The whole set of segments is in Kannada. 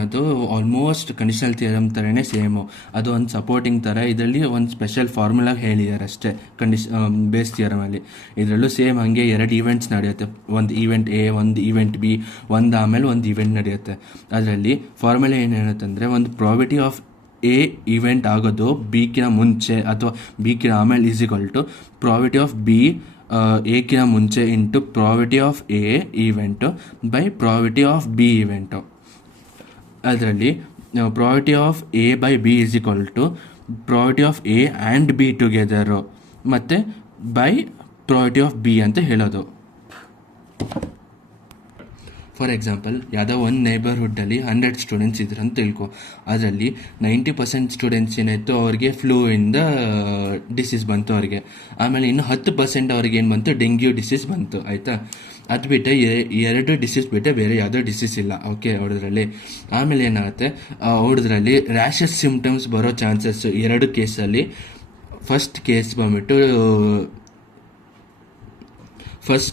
ಅನ್ನೋದು ಆಲ್ಮೋಸ್ಟ್ ಕಂಡೀಷನಲ್ ಥಿಯರಮ್ ಥರನೇ ಸೇಮು. ಅದು ಒಂದು ಸಪೋರ್ಟಿಂಗ್ ಥರ. ಇದರಲ್ಲಿ ಒಂದು ಸ್ಪೆಷಲ್ ಫಾರ್ಮುಲಾ ಹೇಳಿದ್ದಾರೆ ಅಷ್ಟೇ ಬೇಸ್ ಥಿಯರಮಲ್ಲಿ. ಇದರಲ್ಲೂ ಸೇಮ್ ಹಾಗೆ 2 ಈವೆಂಟ್ಸ್ ನಡೆಯುತ್ತೆ. ಒಂದು ಈವೆಂಟ್ ಎ, ಒಂದು ಈವೆಂಟ್ ಬಿ, ಆಮೇಲೆ ಒಂದು ಈವೆಂಟ್ ನಡೆಯುತ್ತೆ. ಅದರಲ್ಲಿ ಫಾರ್ಮುಲಾ ಏನು ಹೇಳುತ್ತಂದರೆ, ಒಂದು ಪ್ರಾಬಿಲಿಟಿ ಆಫ್ ಎ ಈವೆಂಟ್ ಆಗೋದು ಬಿಗಿನ ಮುಂಚೆ ಅಥವಾ ಬಿಗಿನ ಆಮೇಲೆ is equal to probability of B ಎಕಿನ ಮುಂಚೆ into probability of A event by probability of B event. ಅದರಲ್ಲಿ probability of A by B is equal to probability of A and B together ಮತ್ತು ಬೈ ಪ್ರಾಬಿಲಿಟಿ ಆಫ್ ಬಿ ಅಂತ ಹೇಳೋದು. ಫಾರ್ ಎಕ್ಸಾಂಪಲ್, ಯಾವುದೋ ಒಂದು ನೇಬರ್ಹುಡ್ಡಲ್ಲಿ 100 ಸ್ಟೂಡೆಂಟ್ಸ್ ಇದ್ರು ಅಂತ ತಿಳ್ಕೊ. ಅದರಲ್ಲಿ 90% ಸ್ಟೂಡೆಂಟ್ಸ್ ಏನಾಯಿತು, ಅವ್ರಿಗೆ ಫ್ಲೂಯಿಂದ ಡಿಸೀಸ್ ಬಂತು ಅವ್ರಿಗೆ. ಆಮೇಲೆ ಇನ್ನು 10% ಅವ್ರಿಗೆ ಏನು ಬಂತು, ಡೆಂಗ್ಯೂ ಡಿಸೀಸ್ ಬಂತು. ಆಯಿತಾ? ಅದು ಬಿಟ್ಟರೆ 2 ಡಿಸೀಸ್ ಬಿಟ್ಟರೆ ಬೇರೆ ಯಾವುದೋ ಡಿಸೀಸ್ ಇಲ್ಲ. ಓಕೆ, ಅವ್ರದ್ರಲ್ಲಿ ಆಮೇಲೆ ಏನಾಗುತ್ತೆ, ಅವ್ರದ್ರಲ್ಲಿ ರ್ಯಾಷಸ್ ಸಿಮ್ಟಮ್ಸ್ ಬರೋ ಚಾನ್ಸಸ್ 2 ಕೇಸಲ್ಲಿ. ಫಸ್ಟ್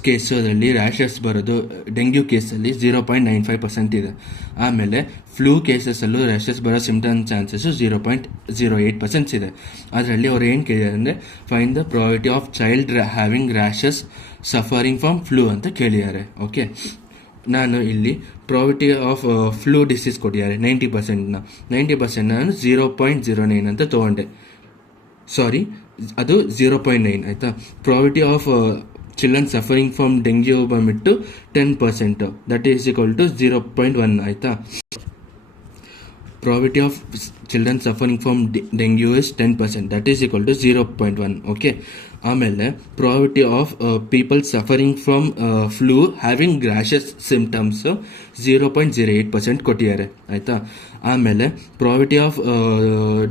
ಕೇಸು ಅದರಲ್ಲಿ ರ್ಯಾಷಸ್ ಬರೋದು ಡೆಂಗ್ಯೂ ಕೇಸಲ್ಲಿ 0.95% ಇದೆ. ಆಮೇಲೆ ಫ್ಲೂ ಕೇಸಸ್ಸಲ್ಲೂ ರ್ಯಾಷಸ್ ಬರೋ ಸಿಮ್ಟಮ್ ಚಾನ್ಸಸ್ಸು 0.08% ಇದೆ. ಅದರಲ್ಲಿ ಅವ್ರು ಏನು ಕೇಳಿದ್ದಾರೆ ಅಂದರೆ, find the probability of child having rashes suffering from flu ಅಂತ ಕೇಳಿದ್ದಾರೆ. ಓಕೆ, ನಾನು ಇಲ್ಲಿ ಪ್ರಾಬಿಲಿಟಿ ಆಫ್ ಫ್ಲೂ ಡಿಸೀಸ್ ಕೊಟ್ಟಿದ್ದಾರೆ 90%. ನಾನು 0.09 ಅಂತ ತೊಗೊಂಡೆ. ಸಾರಿ, ಅದು 0.9. ಆಯಿತಾ? Probability of children suffering from dengue ಬಂದ್ಬಿಟ್ಟು 10%, ದಟ್ ಈಸ್ ಈಕ್ವಲ್ ಟು 0.1. ಆಯಿತಾ? Probability of children suffering from dengue is 10%, that is equal to 0.1. Okay, ಆಮೇಲೆ probability of people suffering from flu having rashes symptoms 0.08% ಕೊಟ್ಟಿದ್ದಾರೆ. ಆಯಿತಾ? ಆಮೇಲೆ probability of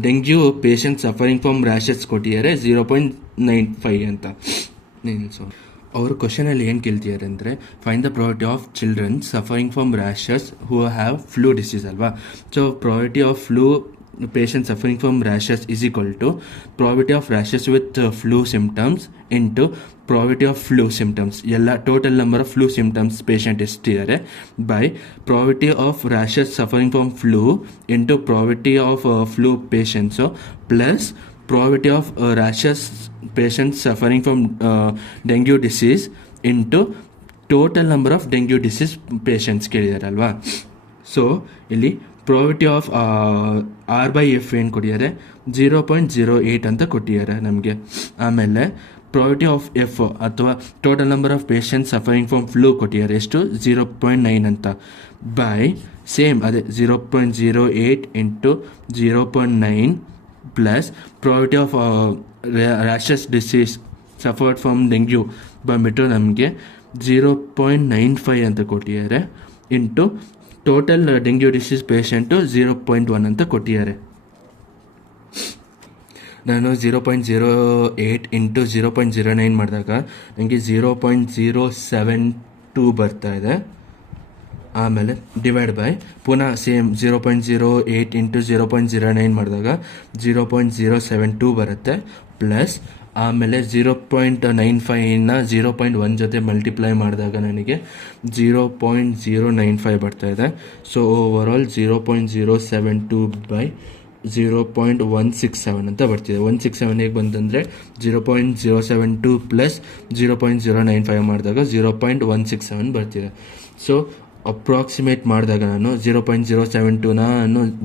dengue patient suffering from rashes ಕೊಟ್ಟಿದ್ದಾರೆ 0.95 ಅಂತ. ಅವರು ಕ್ವಶನಲ್ಲಿ ಏನು ಕೇಳ್ತಿದ್ದಾರೆ ಅಂದರೆ, find the probability of children suffering from rashes who have flu disease ಅಲ್ವಾ. So probability of flu patient suffering from rashes is equal to probability of rashes with flu symptoms into probability of flu symptoms, ಎಲ್ಲ total number of flu symptoms patient ಎಷ್ಟಿದ್ದಾರೆ, by probability of rashes suffering from flu into probability of flu patients plus probability of rashes patients suffering from dengue disease into total number of dengue disease patients ಕೇಳಿದಾರಲ್ವಾ. ಸೊ ಇಲ್ಲಿ ಪ್ರಾಬಿಲಿಟಿ ಆಫ್ R/F ಏನು ಕೊಟ್ಟಿದ್ದಾರೆ, 0.08 ಅಂತ ಕೊಟ್ಟಿದ್ದಾರೆ ನಮಗೆ. ಆಮೇಲೆ ಪ್ರಾಬಿಲಿಟಿ ಆಫ್ ಎಫ್ ಅಥವಾ total number of patients suffering from flu ಕೊಟ್ಟಿದ್ದಾರೆ ಎಷ್ಟು, 0.9 ಅಂತ, ಬೈ ಸೇಮ್ ಅದೇ 0.08 into 0.9 plus probability of rashes disease suffered from dengue ಬಂದ್ಬಿಟ್ಟು ನಮಗೆ 0.95 ಅಂತ ಕೊಟ್ಟಿದ್ದಾರೆ into total dengue disease patient 0.1 ಅಂತ ಕೊಟ್ಟಿದ್ದಾರೆ. ನಾನು 0.08 ಇಂಟು 0.09 ಮಾಡಿದಾಗ ನನಗೆ 0.072 ಬರ್ತಾ ಇದೆ. ಆಮೇಲೆ ಡಿವೈಡ್ ಬೈ ಪುನಃ ಸೇಮ್ 0.08 ಇಂಟು 0.09 ಮಾಡಿದಾಗ 0.072 ಬರುತ್ತೆ. ಪ್ಲಸ್ ಆಮೇಲೆ 0.95ನ 0.1 ಜೊತೆ ಮಲ್ಟಿಪ್ಲೈ ಮಾಡಿದಾಗ ನನಗೆ 0.095 ಬರ್ತಾ ಇದೆ. ಸೊ ಓವರಾಲ್ 0.072 ಬೈ 0.167 ಅಂತ ಬರ್ತಿದೆ. 167 ಹೇಗೆ ಬಂತಂದರೆ 0.072 ಪ್ಲಸ್ 0.095 ಮಾಡಿದಾಗ 0.167 ಬರ್ತಿದೆ. ಸೊ ಅಪ್ರಾಕ್ಸಿಮೇಟ್ ಮಾಡಿದಾಗ ನಾನು 0.072ನ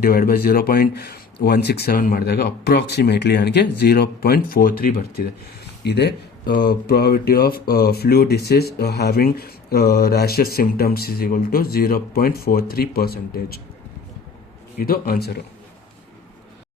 ಡಿವೈಡ್ ಬೈ 0.167 ಮಾಡಿದಾಗ ಅಪ್ರಾಕ್ಸಿಮೇಟ್ಲಿ ನನಗೆ 0.43 ಬರ್ತಿದೆ. ಇದೇ probability of flu disease having rashes symptoms is equal to 0.43%. ಇದು ಆನ್ಸರು.